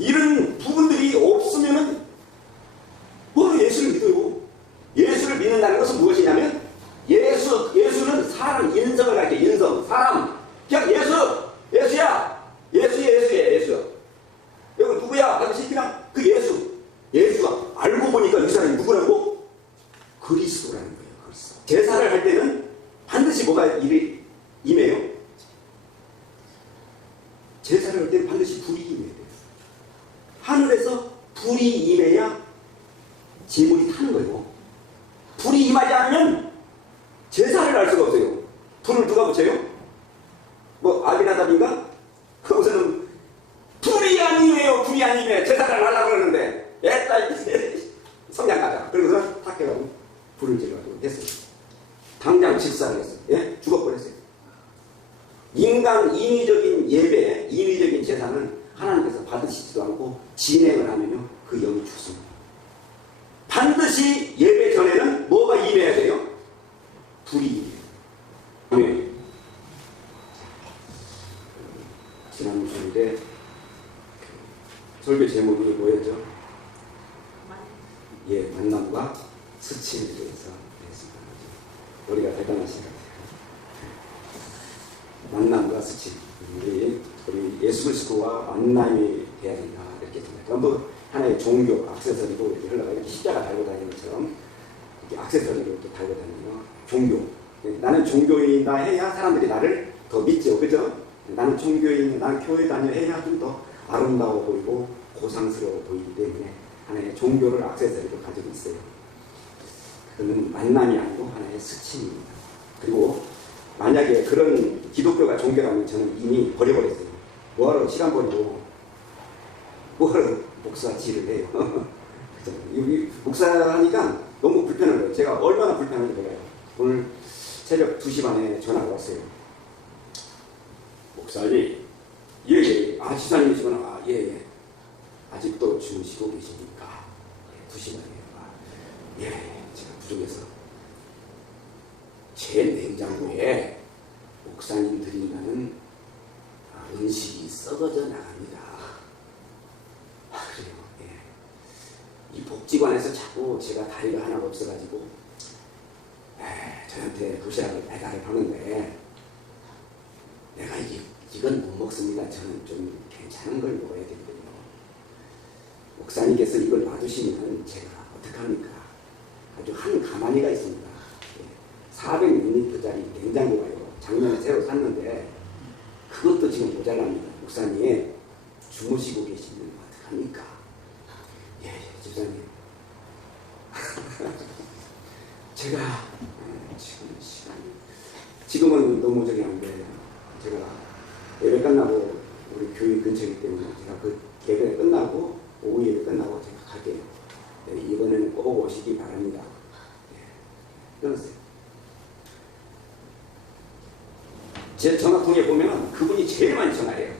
이런 부분들이 없으면은 뭐 예수를 믿어요. 예수를 믿는다는 것은 무엇이냐면 예수는 사람 인성을 가르쳐. 인성 사람 그냥 예수야 예수 여기 누구야? 반드시 그냥 그 예수가 알고 보니까 이 사람이 누구라고? 그리스도라는 거예요. 그리스도. 제사를 할 때는 반드시 뭐가 임해요? 제사를 할 때는 반드시 불이 임해야 돼요. 하늘에서 불이 임해야 제물이 타는 거예요. 불이 임하지 않으면 제사를 할 수가 없어요. 불을 누가 붙여요? 뭐 아비나답인가? 거기서는 불이 아니에요. 불이 아니면 제사를 하려고 그러는데 성냥 가자. 그러고서 탁 해가지고 불을 질러가지고 했어요. 당장 직사를 했어요. 예? 죽어버렸어요. 인위적인 예배, 인위적인 제사는 하나님께서 받으시지도 않고 진행을 하면요 그 영이 죽습니다. 반드시 예배 전에는 뭐가 임해야 돼요? 불이 임해요. 네. 지난 주일에 설교 제목이 뭐였죠? 예, 만남과 스침에 대해서 했습니다. 우리가 대단하신 것 같아요. 만남과 스침. 우리 예수 그리스도와 만남이 돼야 된다 이렇게 생각해요. 전부 하나의 종교, 액세서리로 이렇게 흘러가 이렇게 십자가 달고 다니는 것처럼 이렇게 액세서리로 이렇게 달고 다니는 종교. 나는 종교인이다 해야 사람들이 나를 더 믿죠, 그죠? 나는 종교인, 나는 교회 다녀 해야 좀 더 아름다워 보이고 고상스러워 보이기 때문에 하나의 종교를 액세서리로 가지고 있어요. 그거는 만남이 아니고 하나의 스침입니다. 그리고 만약에 그런 기독교가 종교라면 저는 이미 버려버렸어요. 뭐하러 시간 버리고 뭐하러 목사질을 해요. 여기 목사하니까 너무 불편한 거예요. 제가 얼마나 불편한지 몰라요. 오늘 새벽 2시 반에 전화가 왔어요. 목사님, 예. 지사님이시구나. 예. 아직도 주무시고 계십니까? 예, 2시 반이에요. 예, 제가 부족해서 제 냉장고에 목사님 드린다는 음식이 썩어져 나갑니다. 그래요. 예. 이 복지관에서 자꾸 제가 다리가 하나가 없어가지고 저한테 도시락을 배달을 하는데 내가 이건 못 먹습니다. 저는 좀 괜찮은 걸 먹어야 되거든요. 목사님께서 이걸 놔두시면 제가 어떡합니까? 아주 한 가마니가 있습니다. 400ml짜리 냉장고가요. 작년에 새로 샀는데 그것도 지금 모자랍니다. 목사님 주무시고 계시면 어떡합니까? 예, 집사님. 제가 지금은 너무 저기 안 돼요. 제가 예배 끝나고 우리 교회 근처이기 때문에 제가 그 예배 끝나고 오후 예배 끝나고 제가 갈게요. 네, 이번에는 꼭 오시기 바랍니다. 네, 끊었어요. 제 전화통에 보면 그분이 제일 많이 전화해요.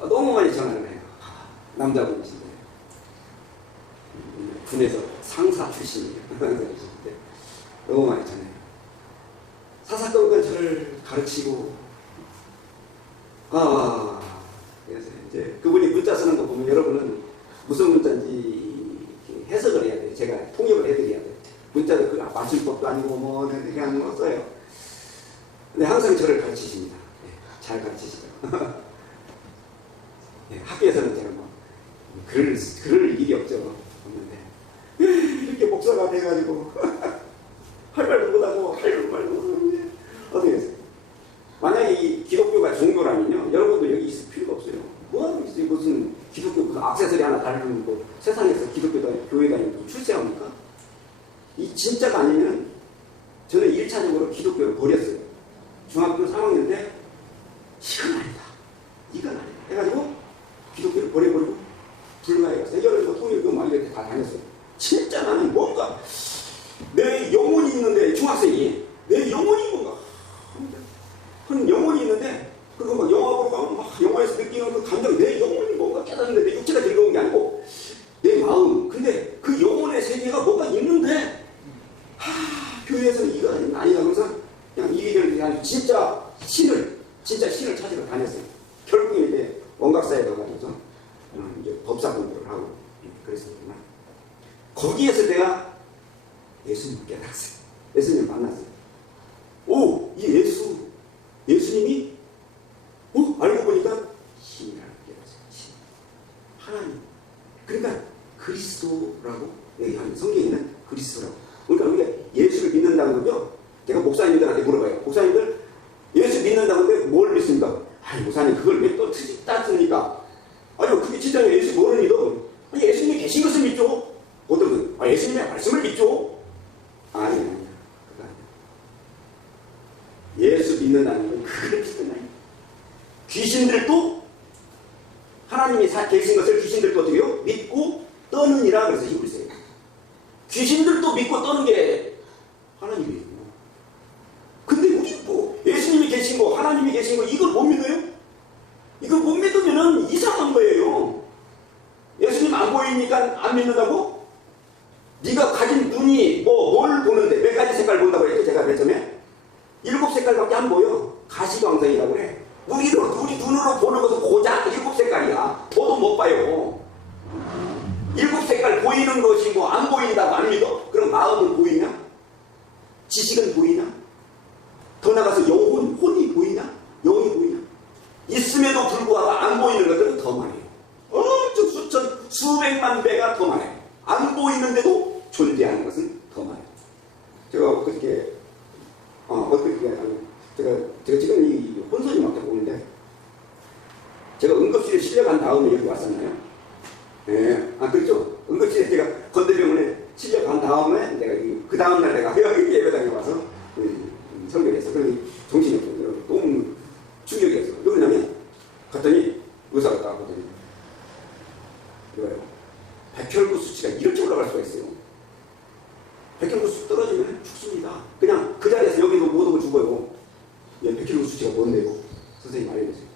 너무 많이 전화를 해요. 남자분이신데 군에서 상사 출신이에요. 너무 많이 전화해요. 사사건건 저를 가르치고 그래서 이제 그분이 문자 쓰는 거 보면 여러분은 무슨 문자인지 해석을 해야 돼요. 제가 통역을 해드려야 돼요. 문자도 그 맞춤법도 아니고 뭐 그냥 뭐 써요. 근데 항상 저를 가르치십니다. 네, 잘 가르치시죠. 네, 학교에서는 제가 뭐 그럴 일이 없죠. 없는데 이렇게 목사가 돼가지고 할 말도 못하고 할 말도 못하는데 어떻게 했어요? 만약에 이 기독교가 종교라면요, 여러분도 여기 있을 필요가 없어요. 뭐하러 있어요? 무슨 기독교 무슨 액세서리 하나 달는 거 세상에서 기독교 교회 다니고 출세합니까? 이 진짜가 아니면 저는 1차적으로 기독교를 버렸어요. 중학교 3학년 때 이건 아니다. 이건 아니다. 해가지고 기독교를 버려버리고 불가에 갔어요. 여러분 통일교 막 이렇게 다 다녔어요. 진짜 나는 뭔가 내 영혼이 있는데 중학생이 내 영혼이 뭔가 그런 영혼이 있는데 그거 막 영화 보러 가면 막 영화에서 느끼는 그 감정 내 영혼이 뭔가 깨닫는데 내 육체가 즐거운 게 아니고 내 마음 근데 그 영혼의 세계가 뭔가 있는데 교회에서는 이건 아니다. 그래서 그냥 이리저리 진짜 신을 찾으러 다녔어요. 결국에 이제 원각사에 가가지고 이제 법사 공부를 하고 그랬었지만 거기에서 내가 예수님을 깨달았어요. 예수님을 만났어요. 오, 이 예수님이 알고 보니까 신이라는 게 깨달았어요. 신. 하나님. 그러니까 그리스도라고 얘기하는 성경에는 그리스도라고. 그러니까 우리가 예수를 믿는다는 거죠. 제가 목사님들한테 물어봐요. 목사님들 예수 믿는다고 하는데 뭘 믿습니까? 아니 목사님 그걸 왜 또 따집니까? 아니 그게 진짜 예수 뭐를 믿어? 아니 예수님이 계신 것을 믿죠. 어떤 분 예수님의 말씀을 믿죠. 아니 예수 믿는다는 건 그걸 믿는다. 귀신들도 하나님이 계신 것을 귀신들도 어떻게 해요? 믿고 떠느니라 그래서 히브리서예요. 귀신들도 믿고 떠는 게 하나님이에요. 근데 우리 뭐 예수님이 계신 거 하나님이 계신 거 이걸 못 믿어요? 이걸 못 믿으면 이상한 거예요. 예수님 안 보이니까 안 믿는다고? 네가 가진 눈이 뭘 보는데 몇 가지 색깔 본다고 했죠? 제가 맨 처음에 7색깔밖에 안 보여. 가시광선이라고 그래. 우리 눈으로 보는 것은 고작 7색깔이야. 더도 못 봐요. 7색깔 보이는 것이 안 보인다고 안 믿어? 그럼 마음은 보이냐? 지식은 보이냐? 더 나가서 혼이 보이냐? 영이 보이냐? 있음에도 불구하고 안 보이는 것들은 더 많아요. 엄청 수백만 배가 더 많아요. 안 보이는데도 존재하는 것은 더 많아요. 제가 어떻게 제가 지금 이 혼선이 막 오는데 제가 응급실에 실려간 다음에 여기 왔었나요? 네, 그렇죠. 응급실에 제가 건대병원에 실려간 다음에 내가 그 다음날 내가 여기 예배당에 와서 설교를 했어. 그러니 정신이 없어요. 너무 충격이었어. 왜 그러냐면 갔더니 의사가 딱 하더니 이거요. 백혈구 수치가 이렇게 올라갈 수가 있어요. 백혈구 수치 떨어지면 죽습니다. 그냥 그 자리에서 여기서 못 오고 죽어요. 백혈구 수치가 뭔데요? 선생님 알려주세요.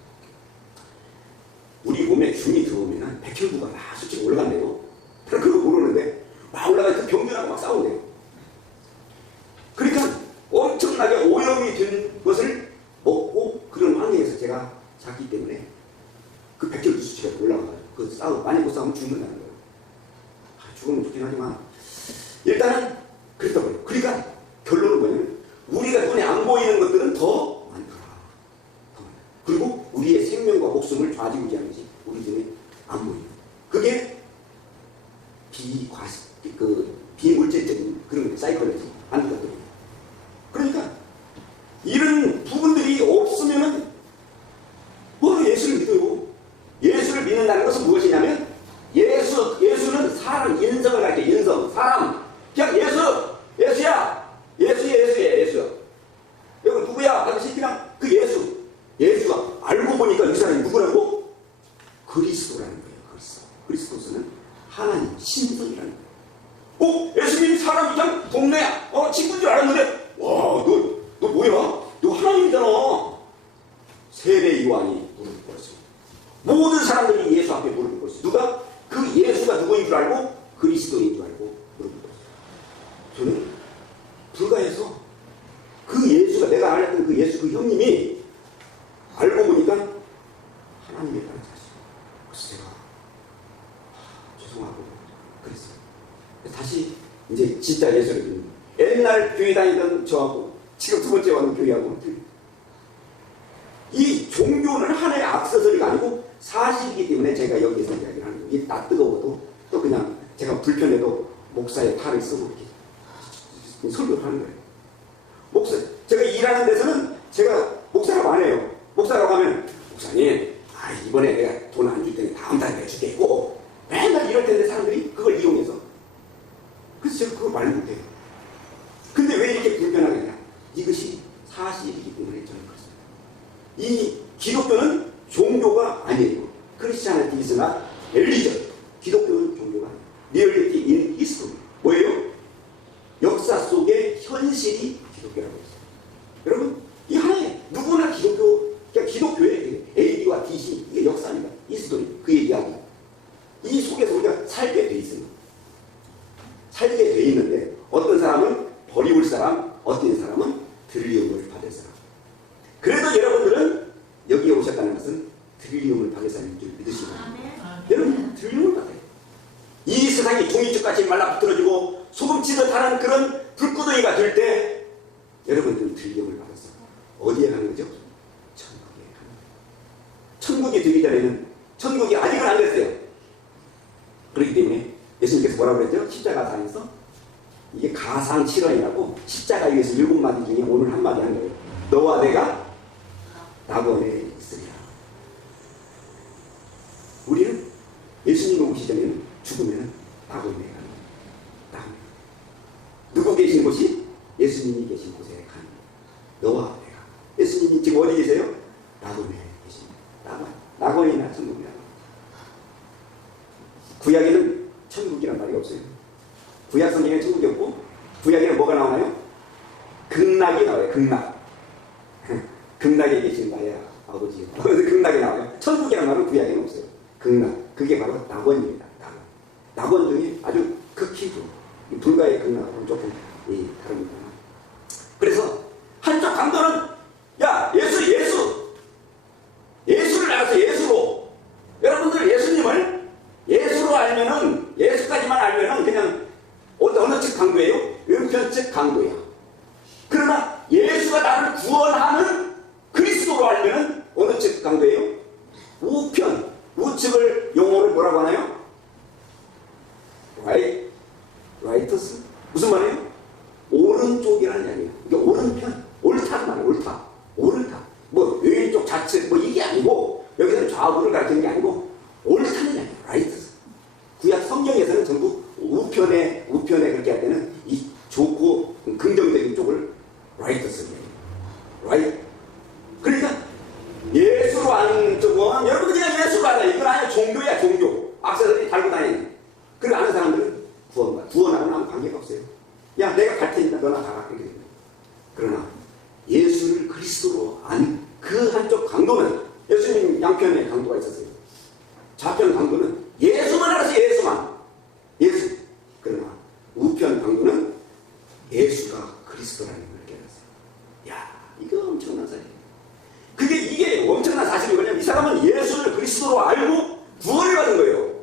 우리 몸에 균이 들어오면 백혈구가 막 수치가 올라간대요. 나는 그거 모르는데 막 올라가서 그 병균하고 막 싸운대요. 그러니까 엄청나게 오염이 된 것을 먹고 그런 환경에서 제가 잤기 때문에 그 백혈구 수치가 올라가가지고 그 많이 못 싸우면 죽는다는 거예요. 죽으면 좋긴 하지만 일단은 그랬다고요. 그러니까 결론은 뭐냐면 우리가 눈에 안 보이는 것들은 더 많더라. 그리고 우리의 생명과 목숨을 좌지우지하는 것이 우리 눈에 안 보이는. 그게 비물질적인 그런 거예요. 사이콜로지. 안타깝거든요. 그러니까 이런 부분들이 없으면은 예수를 믿어요. 예수를 믿는다는 것은 무엇이냐면 예수는 사람 인성을 가르쳐. 인성 사람 그냥 예수야 여기 누구야? 당신 그냥 그 예수가 알고 보니까 이 사람이 누구라고? 그리스도라는 거예요. 그리스도는 하나님 신성이라는 거예요. 예수님이 사람 그냥 동네야 친구인 줄 알았는데 와 너 뭐야? 너 하나님이잖아. 세례 요한이 무릎을 꿇었어요. 모든 사람들이 예수 앞에 무릎을 꿇었어요. 누가? 그 예수가 누구인 줄 알고 그리스도인 줄 알고 무릎을 꿇었어요. 저는 불가해서 그 예수가 내가 알았던 그 예수 그 형님이 알고 보니까 하나님이라는 사실. 그래서 제가 죄송하고 그랬어요. 다시 이제 진짜 예수를 믿는 옛날 교회 다니던 저하고 지금 두 번째 왔는 교회하고 이 종교는 하나의 악서설이가 아니고 사실이기 때문에 제가 여기에서 이야기를 하는 거예요. 이게 다 뜨거워도 또 그냥 제가 불편해도 목사의 탈을 쓰고 이렇게 설교를 하는 거예요. 제가 일하는 데서는 제가 목사라고 안 해요. 목사라고 하면 목사님 이번에 내가 돈 안 줄 테니 다음 달에 내줄게 있고 맨날 이럴 텐데 사람들이 그걸 이용해서 그래서 제가 그걸 말 못해요. 근데 왜 이렇게 불편하게 하냐? 이것이 사실이기 때문에 저는 그렇습니다. 이 기독교는 종교가 아니에요. 크리스찬이티 is not religion. 기독교는 종교가 아니에요. Reality in history. 뭐예요? 역사 속의 현실이 기독교라고 했어요. 여러분 이 하나의 누구나 기독교의 AD와 DC 이게 역사입니다. 히스토리 그 얘기하기. 이 속에서 우리가 살게 돼 있습니다. 살게 돼 있는데 어떤 사람은 버리울 사람, 어떤 사람은 들림을 받을 사람. 그래도 여러분들은 여기에 오셨다는 것은 들림을 받을 사람인 줄 믿으시고 여러분 들림을 받아요. 이 세상이 종이죽같이 말라붙어지고 소금치듯 하는 그런 불구덩이가 될 때 여러분들은 들림을 받았어. 어디에 가는 거죠? 천국에 가는 거예요. 천국이 되기 전에는 천국이 아직은 안 됐어요. 그렇기 때문에 예수님께서 뭐라고 그랬죠? 십자가상에서 이게 가상칠언이라고 십자가 위에서 7마디 중에 오늘 한마디 한 거예요. 너와 내가 낙원에 있으리라. 우리는 예수님 오시기 전에는 죽으면 낙원에 가는 거예요. 누구 계신 곳이? 예수님이 계신 곳에 가는 거예요. 너와 내가. 예수님이 지금 어디 계세요? 낙원에 계십니다. 낙원이나 천국이나. 구약에는 천국이란 말이 없어요. 구약 성경에 천국이 없고 구약에는 뭐가 나오나요? 극락이 나와요. 극락. 극락에 계신 나의 아버지. 극락이 나와요. 천국이란 말은 구약에는 없어요. 극락. 그게 바로 낙원입니다. 낙원 중에 아주 극히도 불가의 극락하고는 조금 다릅니다. 그래서 한쪽 강도는 야 예수를 알아서 예수로 여러분들 예수님을 예수로 알면은 예수까지만 알면은 그냥 어느 측 강도예요? 왼편 측 강도야. 그러나 예수가 나를 구원하는 그리스도로 알면은 어느 측 강도예요? 우편. 우측을 용어를 뭐라고 하나요? 라이터스? 무슨 말이에요? 오른쪽이라는 이야기예요. 이게 오른편, 옳다는 말이에요. 옳다. 뭐 왼쪽 좌측 뭐 이게 아니고 여기서는 좌우를 가르치는 게 아니고 옳다는 이야기예요. 라이터스. 구약 성경에서는 전부 우편에 그렇게 할 때는 이 좋고 긍정적인 쪽을 라이터스예요. 그러니까 예수로 아는 쪽은 여러분들 그냥 예수로 알아요. 이건 아니야. 종교야. 종교. 악사들이 달고 다니는. 그걸 아는 사람들은 구원하고는 아무 관계가 없어요. 야 내가 갈 테니까 너나 가라. 그렇게 됩니다. 그러나 예수를 그리스도로 아는 그 한쪽 강도는 예수님 양편에 강도가 있었어요. 좌편 강도는 예수만 알아서 예수. 그러나 우편 강도는 예수가 그리스도라는 걸 깨달았어요. 야 이거 엄청난 사실이에요. 이게 엄청난 사실이 뭐냐면 이 사람은 예수를 그리스도로 알고 구원을 받은 거예요.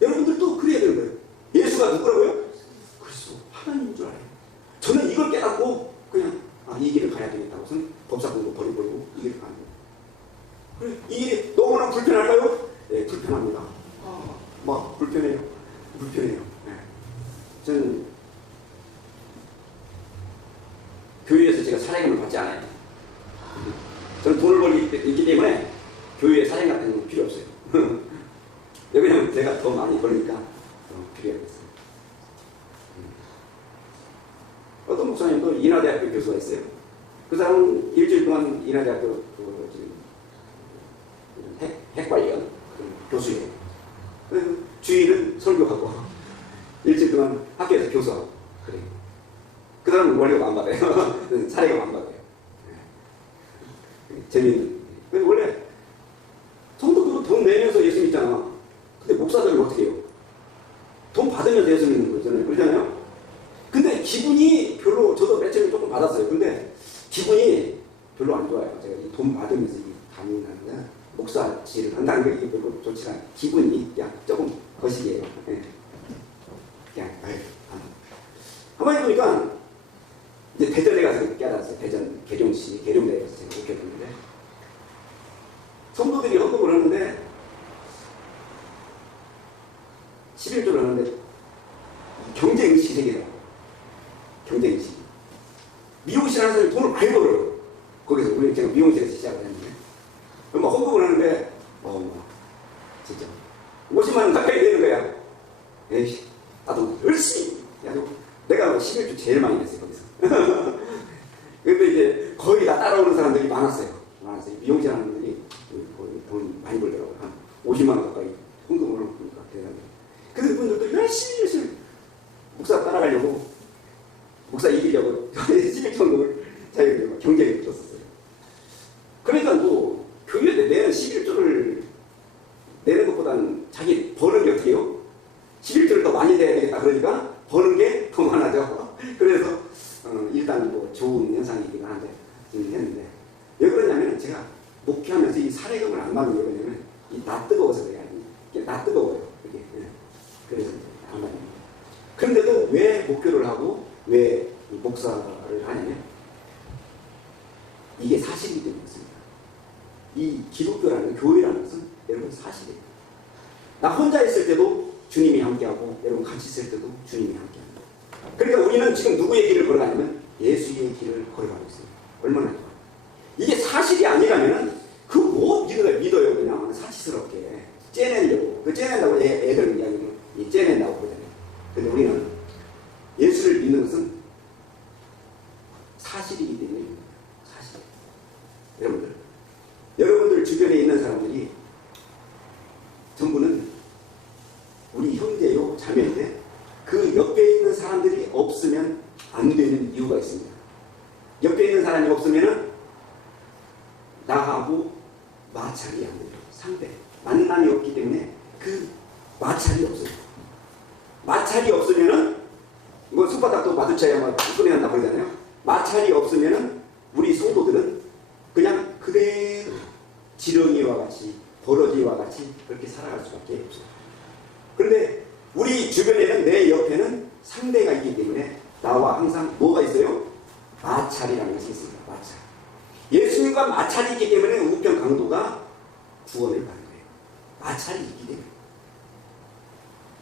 여러분들도 그래야 되는 거예요. 예수가 누구라고요? 그리스도 하나님인 줄 알아요. 저는 이걸 깨닫고 그냥 이 길을 가야 되겠다고 해서 법사공부 버리고 이 길을 가는 거예요. 그래, 이 길이 너무나 불편할까요? 네, 불편합니다. 불편해요. 네. 저는 교회에서 제가 사례금을 받지 않아요. 저는 돈을 벌기 때문에 교회에 사장 같은 건 필요 없어요. 왜냐면 제가 더 많이 벌니까 필요하겠어요. 어떤 목사님도 인하대학교 교수가 있어요. 그 사람은 일주일 동안 인하대학교 핵관련 교수예요. 주일은 설교하고 일주일 동안 학교에서 교수하고 그래요. 그 사람은 월급 안 받아요. 사례금 안 받아요. 재미있는. 원래 성도들은 돈 내면서 예수 믿잖아. 근데 목사들은 어떻게 해요? 돈 받으면서 예수 믿는 거잖아요. 그러잖아요. 근데 기분이 별로, 저도 매체를 조금 받았어요. 근데 기분이 별로 안 좋아요. 제가 돈 받으면서 강의하는 목사질을 한다는 게 이게 별로 좋지 않아요. 기분이 그냥 조금 거시기해요. 그냥 한번 해보니까 이제 대전에 가서 깨달았어요. 대전 계룡시 계룡대에 가서 제가 목회했는데 성도들이 헌금을 하는데 11조를 하는데 경쟁의식이 생기더라고요. 경쟁의식. 미용실 하는 사람이 돈을 많이 벌어요. 거기서 우리 제가 미용실에서 시작을 했는데 헌금을 하는데 진짜 50만 원 가까이 되는 거야. 에이, 나도 열심히 내가 11조 제일 많이 냈어요. 거기서. 근데 이제 거의 다 따라오는 사람들이 많았어요. 미용실 하는 분들이 돈 많이 벌더라고요. 한 50만 원 가까이 헌금을 하니까 대단해요. 그 분들도 열심히 목사 따라가려고 목사 이기려고 11조 헌금을 자기들 경쟁에 붙었었어요. 그러니까 뭐 교회에 내는 11조를 내는 것보다는 자기 버는 게 어떻게 해요? 11조를 더 많이 내야 되겠다. 그러니까 버는 게 더 많아져. 그래서 좋은 현상이긴 한데 했는데 왜 그러냐면 제가 목회하면서 이 사례가 세금을 안 받는 게 뭐냐면 다 뜨거워서 그래요. 다 뜨거워요. 그게. 그래서 안 받는 거예요. 그런데도 왜 목표를 하고 왜 목사를 하냐면 이게 사실이기 때문에 그렇습니다. 이 기독교라는 교회라는 것은 여러분 사실이에요. 나 혼자 있을 때도 주님이 함께하고 여러분 같이 있을 때도 주님이 함께합니다. 그러니까 우리는 지금 누구의 길을 걸어가냐면 예수의 길을 걸어가고 있습니다. 얼마나 좋아요. 이게 사실이 아니라면 그 뭐 믿어요. 그냥 사치스럽게 째내려고. 그 째낸다고 애들 이야기는 째낸다고 그러잖아요. 근데 우리는 예수를 믿는 것은 사실이기 때문에 사실. 여러분들 주변에 있는 사람들이 전부는 우리 형제요 자매인데 그 옆에 있는 사람들이 없으면 안 되는 이유가 있습니다. 옆에 있는 사람이 없으면 나하고 마찰이 안 돼요. 상대 만남이 없기 때문에 그 마찰이 없어요. 마찰이 없으면은 뭐 손바닥도 마주쳐야 막 손해 난다 그러잖아요. 마찰이 없으면은 우리 성도들은 그냥 그대로 지렁이와 같이 버러지와 같이 그렇게 살아갈 수밖에 없어요. 그런데 우리 주변에는 내 옆에는 상대가 있기 때문에 나와 항상 뭐가 있어요? 마찰이라는 것이 있습니다. 마찰. 예수님과 마찰이 있기 때문에 우편 강도가 구원을 받는 거예요. 마찰이 있기 때문에.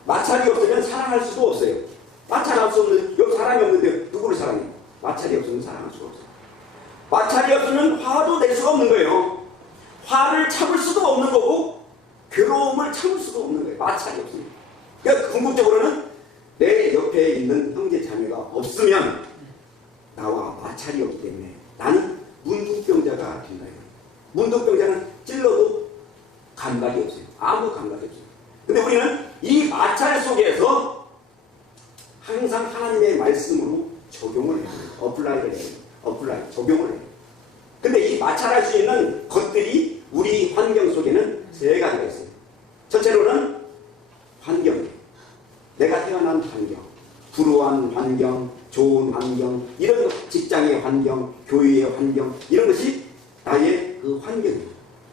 마찰이 없으면 사랑할 수도 없어요. 마찰할 수 없는, 여기 사람이 없는데 누구를 사랑해요? 마찰이 없으면 사랑할 수가 없어요. 마찰이 없으면 화도 낼 수가 없는 거예요. 화를 참을 수도 없는 거고 괴로움을 참을 수도 없는 거예요. 마찰이 없으면. 그러니까 궁극적으로는 내 옆에 있는 형제 자매가 없으면 나와 마찰이 없기 때문에 나는 문둥병자가 된다. 문둥병자는 찔러도 감각이 없어요. 아무 감각이 없어요. 근데 우리는 이 마찰 속에서 항상 하나님의 말씀으로 적용을 해요. 어플라이를 해요. 적용을 해요. 근데 이 마찰할 수 있는 것들이 우리 환경 속에는 세 가지가 있어요. 첫째로는 환경이에요. 내가 태어난 환경, 불우한 환경, 좋은 환경, 이런 직장의 환경, 교회의 환경, 이런 것이 나의 그 환경이에요.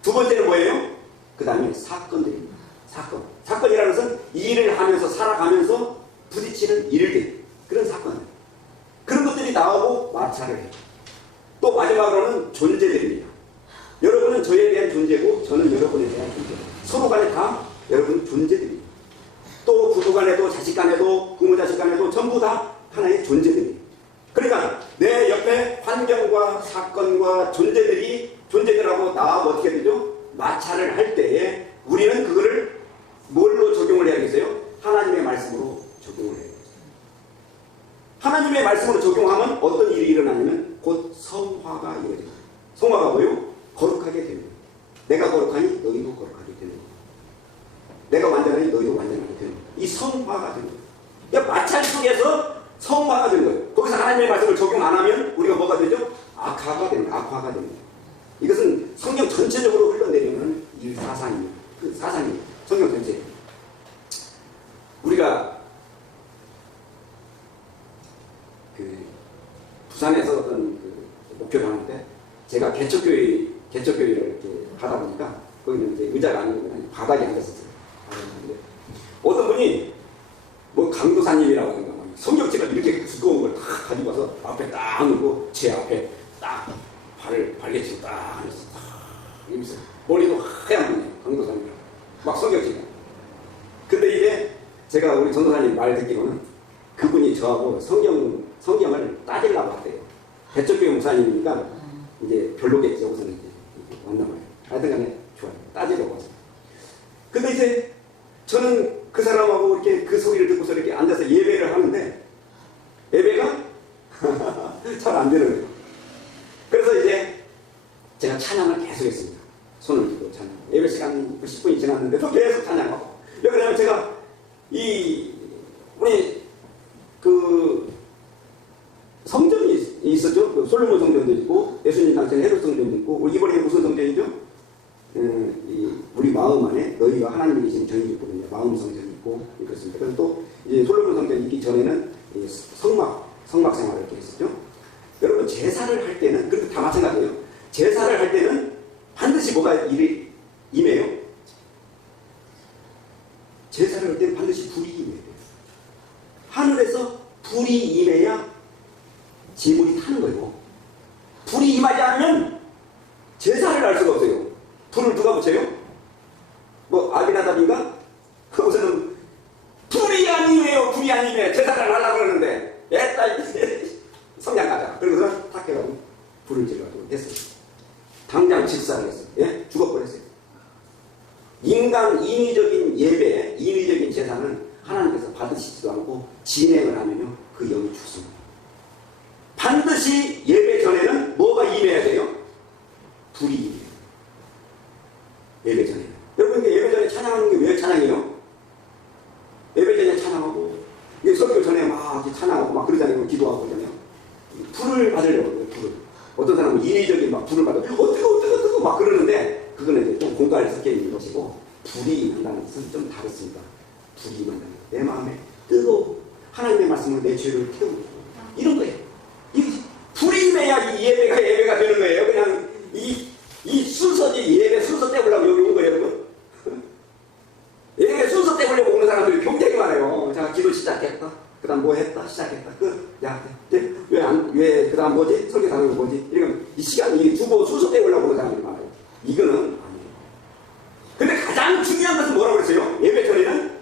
두 번째는 뭐예요? 그 다음에 사건들입니다. 사건이라는 것은 일을 하면서 살아가면서 부딪히는 일들, 그런 사건. 그런 것들이 나오고 마찰을 해요. 또 마지막으로는 존재들입니다. 여러분은 저에 대한 존재고 저는 여러분에 대한 존재. 서로 간에 다 여러분 존재들입니다. 또 부부 간에도 자식 간에도 부모 자식 간에도 전부 다 하나의 존재들입니다. 그러니까 내 옆에 환경과 사건과 존재들하고 나하고 어떻게 되죠? 마찰을 할 때에 우리는 그거를 뭘로 적용을 해야겠어요? 하나님의 말씀으로 적용을 해야겠어요. 하나님의 말씀으로 적용하면 어떤 일이 일어나냐면 곧 성화가 이루어집니다. 성화가 뭐예요? 거룩하게 됩니다. 내가 거룩하니 너희도 거룩하게 되는 거예요. 내가 완전하니 너희도 완전하게 되는 거예요. 이 성화가 되는 거예요. 그러니까 마찰 속에서 성화가 되는 거예요. 거기서 하나님의 말씀을 적용 안 하면 우리가 뭐가 되죠? 악화가 됩니다. 악화가 됩니다. 이것은 성경 전체적으로 흘러내리는 이 사상입니다. 그 사상입니다. 성경 전체. 우리가 부산에서 어떤 목표를 하는데 제가 개척교회를 이렇게 가다 보니까 거기는 이제 의자가 아니고 그냥 바닥에 앉았었어요. 어떤 분이 뭐 강도사님이라고 하는가 성경책을 이렇게 두꺼운 걸 다 가지고 와서 앞에 딱 놓고 제 앞에 딱 발을 발개치고 딱 앉았어. 이러면서 머리도 하얀 분이에요. 강도사님. 막 성경책. 근데 이제 제가 우리 전도사님 말 듣기로는 그분이 저하고 성경을 따지려고 하대요. 개척교회 목사님이니까 이제 별로겠죠. 우선 이제 왔나 봐요. 하여튼 간에 좋아요. 따지려고 하죠. 근데 이제 저는 그 사람하고 이렇게 그 소리를 듣고서 이렇게 앉아서 예배를 하는데 예배가 잘 안 되는 거예요. 그래서 이제 제가 찬양을 계속 했습니다. 손을 들고 찬양. 예배 시간 10분이 지났는데도 계속 찬양하고. 왜 그러냐면 제가 우리 성전이 있었죠. 그 솔로몬 성전도 있고 예수님 당시에 헤롯 성전도 있고 우리 이번에 무슨 성전이죠? 우리 마음 안에 너희가 하나님이 계신 정이 있거든요. 마음 성전이 있고 그렇습니다. 그래서 또 이제 솔로몬 성전이 있기 전에는 성막 생활을 이렇게 했었죠. 여러분 제사를 할 때는 그것도 다 마찬가지예요. 제사를 할 때는 반드시 뭐가 반드시 불이 임해야 돼요. 하늘에서 불이 임해야 재물이 타는 거예요. 불이 임하지 않으면 제사를 할 수가 없어요. 불을 누가 붙여요? 뭐 아비나답인가? 우선은 불이 아니에요. 불이 아니네. 제사를 하려고 그러는데 애따 성냥 가자. 그러고서 탁 해가지고 불을 질러가지고 했어요. 당장 직사를 했어요. 예? 죽어버렸어요. 인간 인위적인 예배, 인위적인 제사는 하나님께서 받으시지도 않고 진행을 하면요 그 영이 죽습니다. 반드시 예배 전에는 뭐가 임해야 돼요? 불이 임해야 돼요. 예배 전에는. 여러분 예배 전에 찬양하는 게 왜 찬양이에요? 예배 전에 찬양하고 설교 전에 막 찬양하고 막 그러잖아요. 기도하고 그러잖아요. 불을 받으려고 해요. 불을. 어떤 사람은 인위적인 막 불을 받아 뜨거 막 그러는데 그거는 이제 좀 공과를 섞여 있는 것이고 불이 임한다는 것은 좀 다릅니다. 불이 임한다는 것. 내 마음에 뜨거워 하나님의 말씀으로 내 죄를 태우고 이런 거예요. 이 불이 임해야 이 예배가 되는 거예요. 그냥 이 순서지 예배 순서 때우려고 여기 온 거예요, 여러분. 예배 순서 때우려고 오는 사람들이 굉장히 많아요. 자, 기도 시작했다. 그 다음 뭐 했다? 시작했다. 왜, 그 다음 뭐지? 설교사는 뭐지? 이러면 이 시간, 이 두고 순서 때우려고 오는 사람들이 많아요. 이거는 아니에요. 근데 가장 중요한 것은 뭐라고 그랬어요? 예배 전에는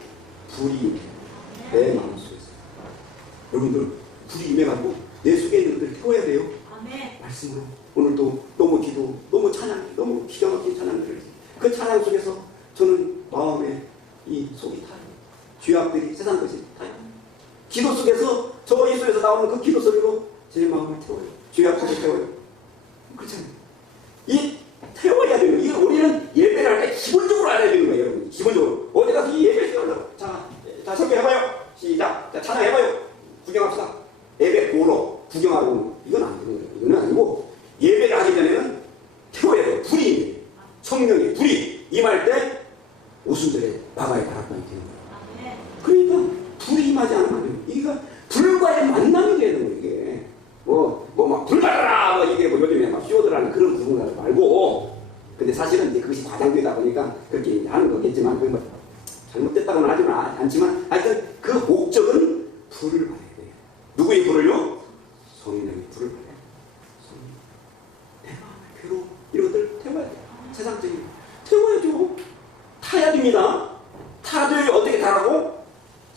불이 내 마음속에서. 여러분들, 불이 임해가지고 내 속에 있는 것들을 태워야 돼요. 아멘. 말씀으로. 오늘도 너무 기도, 너무 찬양, 너무 기가 막힌 찬양들을 했어요. 그 찬양 속에서 저는 마음에 이 속이 타요. 죄악들이 세상 것이 타요. 기도 속에서 저 예수에서 나오는 그 기도 소리로 제 마음을 태워요. 죄악들을 태워요. 그렇잖아요. 이 태워야 돼요. 이 우리는 예배를 할 때 기본적으로 알아야 되는 거예요, 여러분. 기본적으로. 어디 가서 이 예배를 태우려고. 자, 설교해봐요. 시작. 자, 찬양해봐요. 구경합시다. 예배 보러 구경하고 이건 안 되는 거예요. 이건 아니고 예배를 하기 전에는 태워야 돼요. 불이 성령의 불이 임할 때 오순절에 마가의 다락방이 되는 거예요. 그러니까 불이 임하지 않으면 안 돼요. 이게 불과의 만남이 되는 거예요. 이게 막 불 받아라 이게 요즘에 막 쇼들하는 그런 부분을 말고 근데 사실은 이제 그것이 과장되다 보니까 그렇게 하는 거겠지만 뭐 잘못됐다고는 하지는 않지만 하여튼 그 목적은 불을 받아야 돼요. 누구의 불을요? 성령의 불을 받아야 돼요. 내 마음의 괴로움 이런 것들 태워야 돼요. 세상적인 태워야죠. 타야 됩니다. 타도 어떻게 타라고?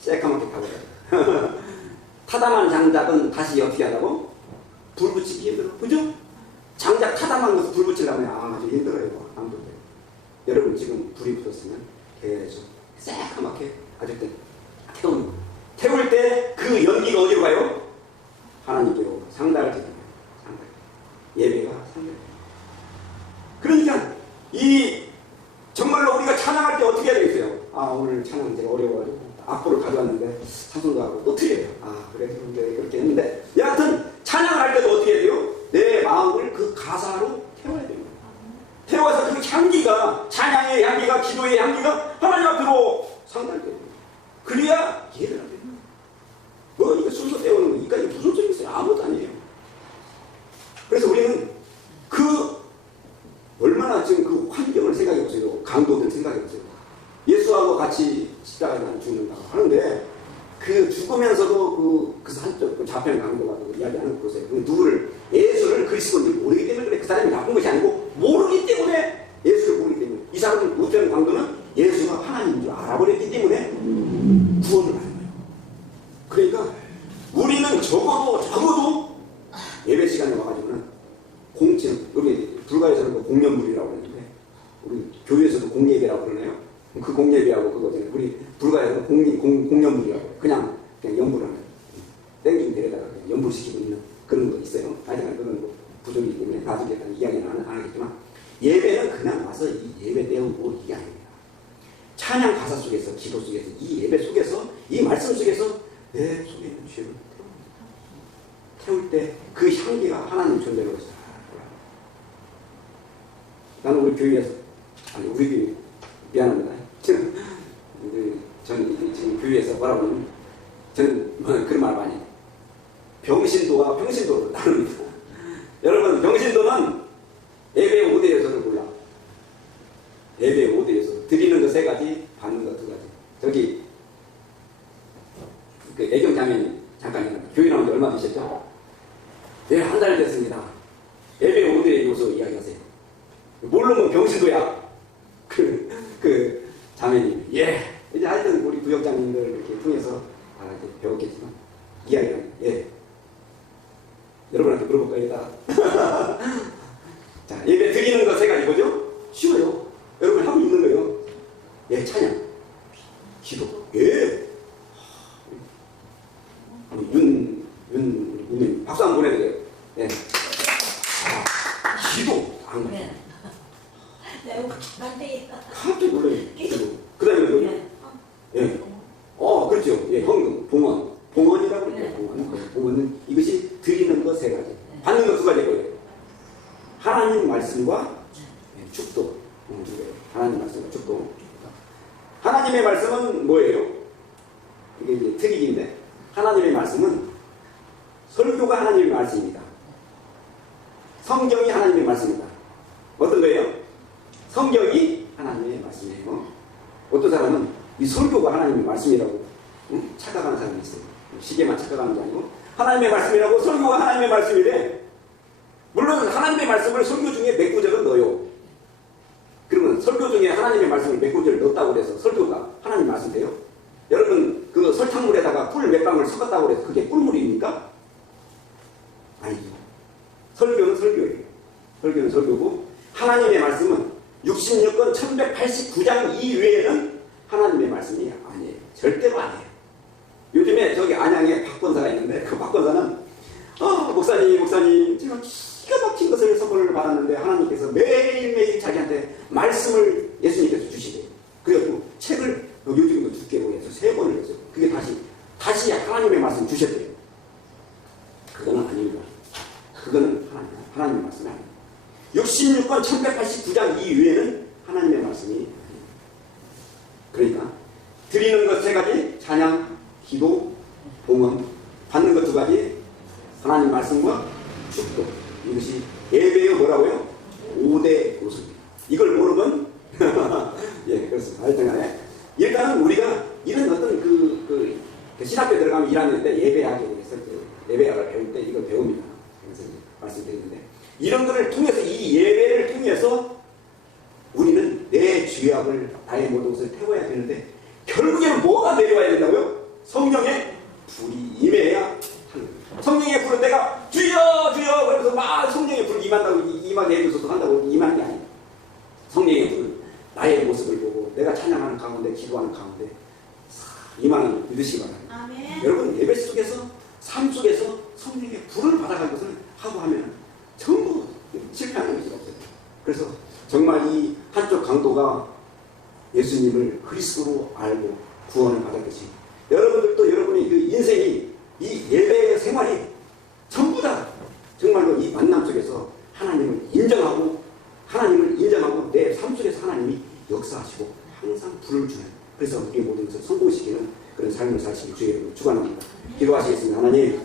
새까맣게 타고 타담한 장작은 다시 어떻게 하라고? 불 붙이기 힘들어. 그죠? 장작 타담한 것을 불 붙이려면 아주 힘들어요. 안 붙어요. 여러분 지금 불이 붙었으면 계속 새까맣게 아주 태우는 거예요. 태울 때 그 연기가 어디로 가요? 하나님께로 상달을 드리는 거예요. 상달. 예배가 상달. 그러니까 이 정말로 우리가 찬양할 때 어떻게 해야 되겠어요? 아 오늘 찬양 제가 어려워가지고 악보를 가져왔는데 찬송가하고 또 틀려요. 아 그래서 그렇게 했는데 여하튼 찬양을 할 때도 어떻게 해야 돼요? 내 마음을 그 가사로 태워야 돼요. 태워서 그 향기가 찬양의 향기가 기도의 향기가 하나님 앞으로 상달돼요. 그래야 이해를 하게 돼요. 뭐 이거 순서 때우는 거 이까지 무슨 소리 있어요? 아무것도 아니에요. 그래서 우리는 얼마나 지금 그 환경을 생각해 보세요. 강도들 생각해 보세요. 예수하고 같이 십자가에 죽는다고 하는데 그 죽으면서도 그 한쪽 좌편 강도가 이야기하는 거 보세요. 누구를 예수를 그리스도인지 모르기 때문에 그래. 그 사람이 나쁜 것이 아니고 모르기 때문에 예수를 모르기 때문에 이 사람은 우편 강도는 예수가 하나님인 줄 알아버렸기 때문에 구원을 받는 거예요. 그러니까 우리는 적어도 예배 시간에 와가지고는 공칭 여기 불가에서는 공연물이라고 그러는데 우리 교회에서도 공예배라고 그러네요. 그 공예배하고 그거잖아요. 우리 불가에서는 공연물이라고 그냥 연불을 하는 땡기면 데려다가 연불시키고 있는 그런 거 있어요. 하지만 그건 뭐 부족이기 때문에 나중에 이야기는 안 하겠지만 예배는 그냥 와서 이 예배 때우고 이게 아닙니다. 찬양 가사 속에서 기도 속에서 이 예배 속에서 이 말씀 속에서 내 속에 있는 죄를 태울 때 그 향기가 하나님 존재로 있어요. 나는 우리 교회에서 우리 교회 미안합니다. 저는 지금 교회에서 뭐라고 하냐면 저는 그런 말 많이 해요. 병신도와 평신도로 나눕니다. 여러분 병신도는 예배 5대에서를 몰라. 예배 5대에서 드리는 거 3가지 받는 거 2가지. 저기 자매님, 잠깐 교회 나온 지 얼마 되셨죠? 네, 한 달 됐습니다. 예배 오늘의 요소 이야기하세요. 모르면 병신도야. 그 자매님, 예. 이제 하여튼 우리 부역장님들 이렇게 통해서 다 이제 배웠겠지만, 이야기는, 예. 여러분한테 물어볼까요, 일단? 자, 예배 드리는 거 세 가지 뭐죠? 쉬워요. 여러분 하고 있는 거예요. 예, 찬양, 기도, 예. 윤님 박수 한번 보내드려요. 예. 기도 안 그래. 갑자기 놀라요. 기도. 그다음에 뭐요? 예. 그렇죠. 예, 헌금, 봉헌이라고 그래요. 봉헌은 이것이 드리는 것 세 가지, 받는 것 두 가지고요. 하나님 말씀과 축도. 하나님 말씀과 축도. 하나님의 말씀은 뭐예요? 이게 이제 특이인데, 하나님의 말씀은 설교가 하나님의 말씀입니다. 성경이 하나님의 말씀입니다. 어떤 거예요? 성경이 하나님의 말씀이에요. 어떤 사람은 이 설교가 하나님의 말씀이라고 착각하는 사람이 있어요. 시계만 착각하는 게 아니고 하나님의 말씀이라고, 설교가 하나님의 말씀이래. 물론 하나님의 말씀을 설교 중에 몇 구절은 넣어요. 그러면 설교 중에 하나님의 말씀을 몇 구절 넣었다고 해서 설교가 하나님 말씀 돼요? 여러분 그 설탕물에다가 꿀 몇 방울 섞었다고 해서 그게 꿀물입니까? 아니죠. 설교는 설교예요. 설교는 설교고, 하나님의 말씀은 66권 1189장 이외에는 하나님의 말씀이 아니에요. 절대로 아니에요. 요즘에 저기 안양에 박권사가 있는데, 그 박권사는 목사님 제가 기가 막힌 것을 선물을 받았는데 하나님께서 매일매일 자기한테 말씀을 예수님께서 주시대요. 그래서 책을 요즘도 두께고 해서 3권을 했어요. 그게 다시 하나님의 말씀 주셨대요. 그거는 아닙니다. 그거는 하나님의 말씀이 아니에요. 66권 1189장 이외에는 하나님의 말씀이 아니에요. 그러니까 드리는 것 세 가지, 찬양, 기도, 봉헌, 받는 것 두 가지, 하나님 말씀과 축도. 이것이 예배의 뭐라고요? 5대 요소입니다. 이걸 모르면 예, 그렇습니다. 하여튼간에 일단은 우리가 이런 어떤 그 신학교에 들어가면 1학년 때 예배하게 돼서 예배학을 배울 때 이걸 배웁니다. 그래서 말씀드리는데, 이런 것을 통해서, 이 예배를 통해서 우리는 내 죄악을, 나의 모든 것을 태워야 되는데, 결국에는 뭐가 내려와야 된다고요? 성령의 불이 임해야 하는 거예요. 성령의 불은 내가 주여 주여 그러면서 막 성령의 불이 임하게 해줘서 한다고 임하는 게 아니에요. 성령의 불은 나의 모습을 보고 내가 찬양하는 가운데, 기도하는 가운데 임하는 믿으시기 바랍니다. 아멘. 여러분 예배 속에서, 삶 속에서 성령의 불을 받아갈 것을 하고 하면 전부 실패하는 것이 없어요. 그래서 정말 이 한쪽 강도가 예수님을 그리스도로 알고 구원을 받았듯이, 여러분들도 여러분의 그 인생이, 이 예배 생활이 전부 다 정말로 이 만남 속에서 하나님을 인정하고 내 삶 속에서 하나님이 역사하시고 항상 불을 주는, 그래서 우리의 모든 것을 성공시키는 그런 삶을 사시길 주의 이름으로 축원합니다. 기도하시겠습니다. 하나님,